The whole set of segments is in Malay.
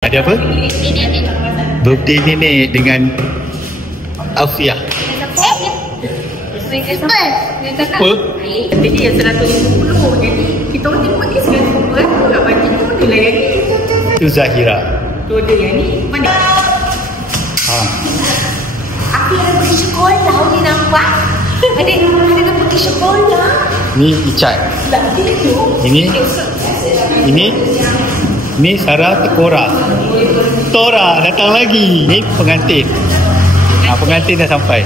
Ada apa? Birthday nenek dengan Alfiah. Apa? Jadi yang 150. Jadi kita orang tengok ni 150 kat baju tu dia layan. Itu Zahira. Tu dia yang ni mana? Aku yang pergi sekolah ni nampak. Ada pergi sekolah. Ni Icat. Ini Sarah Tekora. Tora datang lagi. Ni pengantin. Pengantin dah sampai.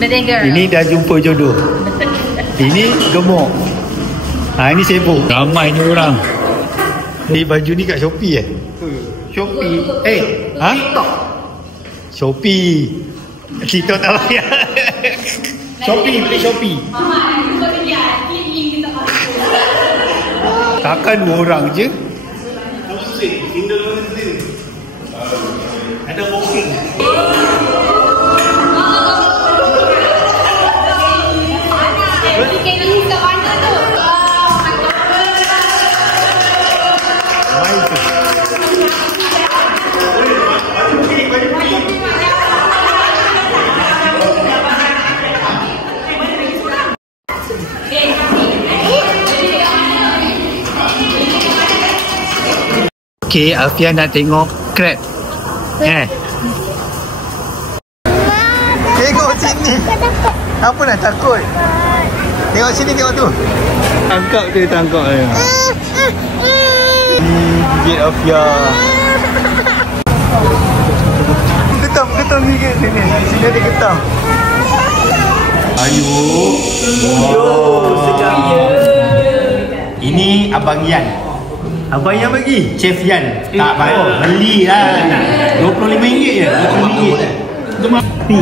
Ini dah jumpa jodoh. Ini gemuk. Ini sibuk. Ramai ni orang. Ni baju ni kat Shopee Shopee. Shopee. Kita tak payah. Shopee, beli Shopee. Takkan 2 orang je. Ada booking. Okay, Alfiah nak tengok crab. Tengok sini. Apa nak takut? Tengok sini, tengok tu. Tangkap dia. Gigit Alfiah. Getam gigit sini. Sini ada getam. Ayo. Wow. Ini Abang Yan. Abang Yan bagi? Chef Yan. Tak bayar. Beli lah. RM25 je. RM25.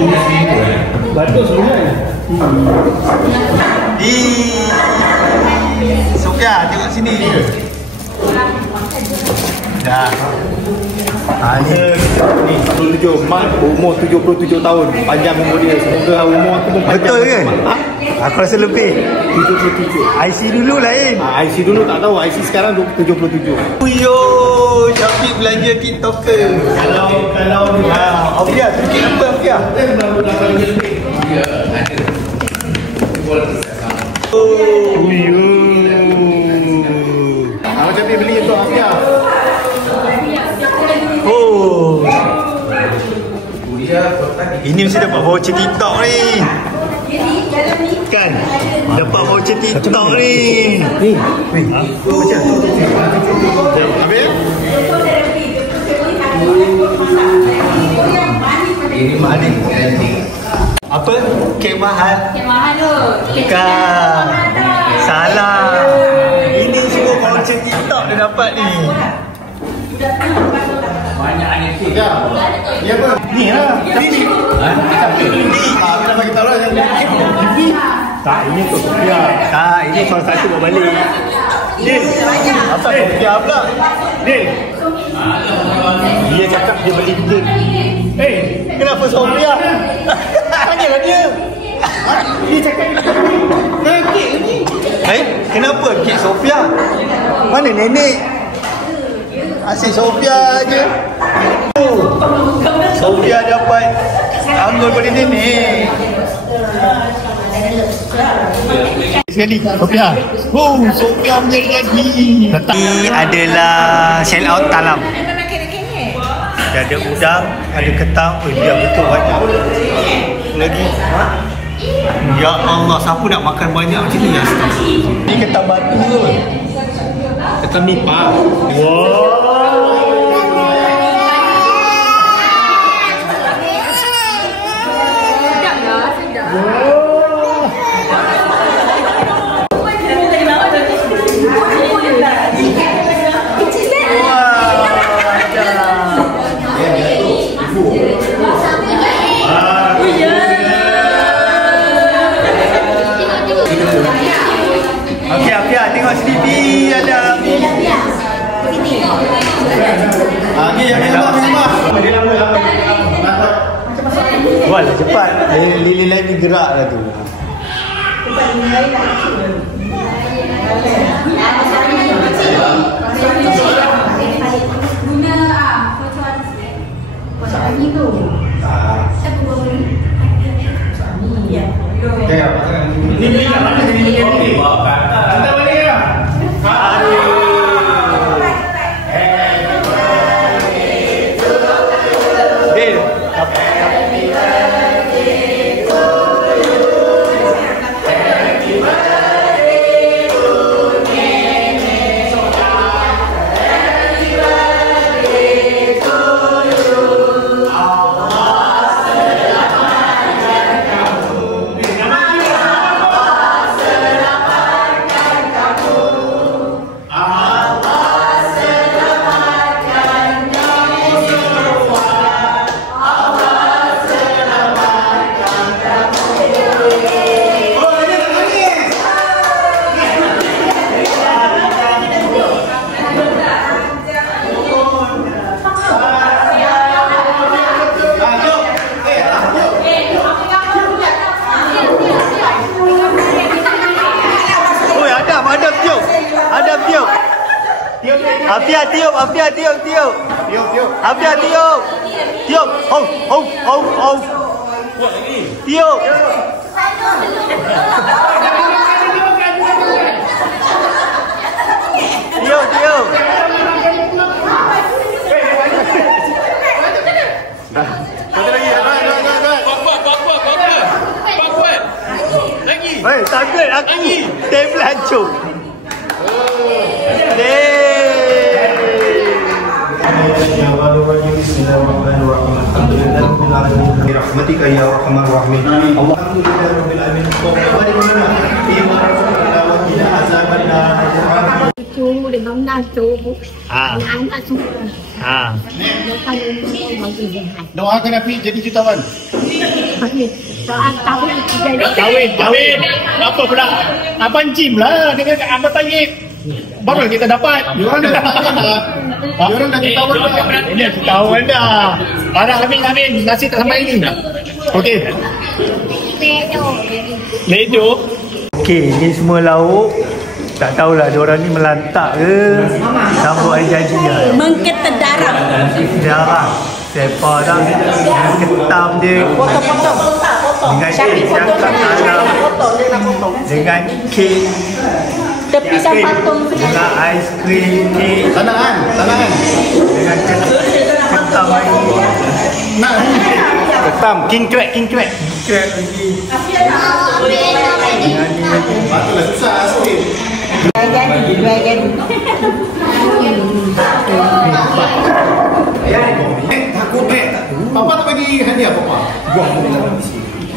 Bagus sebenarnya. Sofia, tengok sini. Dah. Ni 77. Mak umur 77 tahun. Panjang umur dia. Semoga umur aku pun panjang. Betul kan? Aku rasa lebih 77. IC dulu lain. IC dulu tak tahu. IC sekarang 77. Uyo, Syafiq belanja TikToker. Kalau Alfiah, tunjuk apa Alfiah? Ya, ada. Uyo. Abang Syafiq beli untuk Alfiah. Ini mesti dapat voucher TikTok ni. Kan? Dapat voucher TikTok ni. Macam habis? Ini mahal. Apa? Kek mahal? Kek mahal tu. Bukan. Salah. Ini semua voucher TikTok dia dapat ni. Banyak air kek. Ya apa? Ni lah. Ni. Kita bagi tahu lah. Tak, ini untuk Sofia. Tak, ini salah satu buat balik. Din, apa Sofia pula? Din. Dia cakap dia beli kek. Kenapa Sofia? Tanyalah dia. Dia cakap dia kek ni. Kenapa kek Sofia? Mana nenek? Asyik Sofia je. Sofia dapat anggur pada nenek. Sekali Sofia. Sofia menjadi. Ini adalah shell out talam. Dia ada udang, ada ketam. Dia betul banyak. Lagi. Ya Allah, siapa nak makan banyak macam ni? Ini ketam batu tu. Ketam nipah. Wow. Tengok sini ada. Ni yang lama. Buat cepat. Lilin lain ni gerak lah tu. Cepat lilin lain tak kecil. tiup. Afia tiup. Tiup. Afia tiup. Tiup. Oh. Tiup. Tiup. Satu lagi. Kuat. Lagi. Hei, tablet aku. Tablet hancur. Rahmatika ya arhamar rahimin. Alhamdulillahirabbil alamin. Chú đừng có nào chú anh đã chú Doakan Afiq jadi jutawan. doa Kahwin. Apa pula? Abang Jim lah dengan Abang Tayyib. Baru kita dapat. Diorang dah jutawan dah. Ini jutawan dah. Barang amin. Nasi tak sampai ini. Okey. Ledo. Okey, ni semua lauk. Tak tahulah diorang ni melantak ke sambut hari jadi lah. mengketat darah Darah sepa dah dengan ketam dia dengan kek yang kat dalam dengan kek tepisan patung dengan aiskrim kek Tanaan. dengan ketam lagi Ketam, king crack. kek lagi dengan ni lagi Patutlah susah sikit. dragon Takut Papa tak bagi hadiah Papa.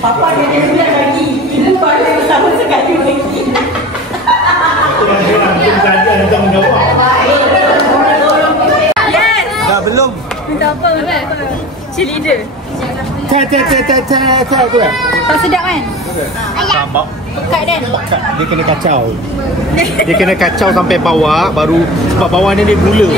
papa dia sudah lagi ibu baru sama sekali lagi Dah belum? Minta apa? Cheerleader. Cak tu lah. Tak sedap kan? Tambah. Pekat kan? Dia kena kacau. Dia kena kacau sampai bawah baru sebab bawah ni dia gula.